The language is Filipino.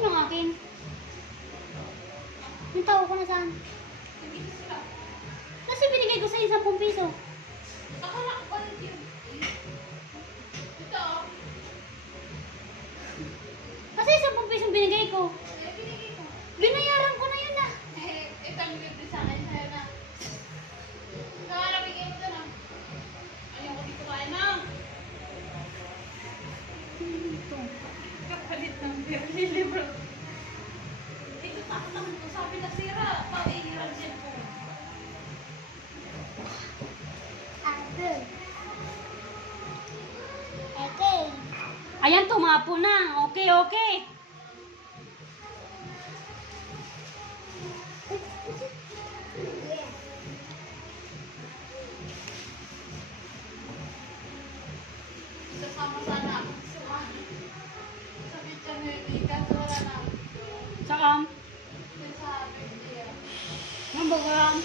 Saan yung akin? Yung tao ko nasaan? Kasi binigay ko sa 10 piso. Akala ko pa yun. Ito. Kasi 10 piso binigay ko. Binigay ko. Binayaran ko na yun ah. Ito ang bibig sa akin sa'yo na. Nangarapin kayo ito na. Ayaw ko dito kaya na. Kapalit ng libro. Ito takot naman ko. Sabi na sira. Pauihiran siya po. Okay. Ayan, tumapo na. Okay, okay. Sasama sana ako sa picture ni Rika. So wala na. Saan? Yun sa video. Ang bagang.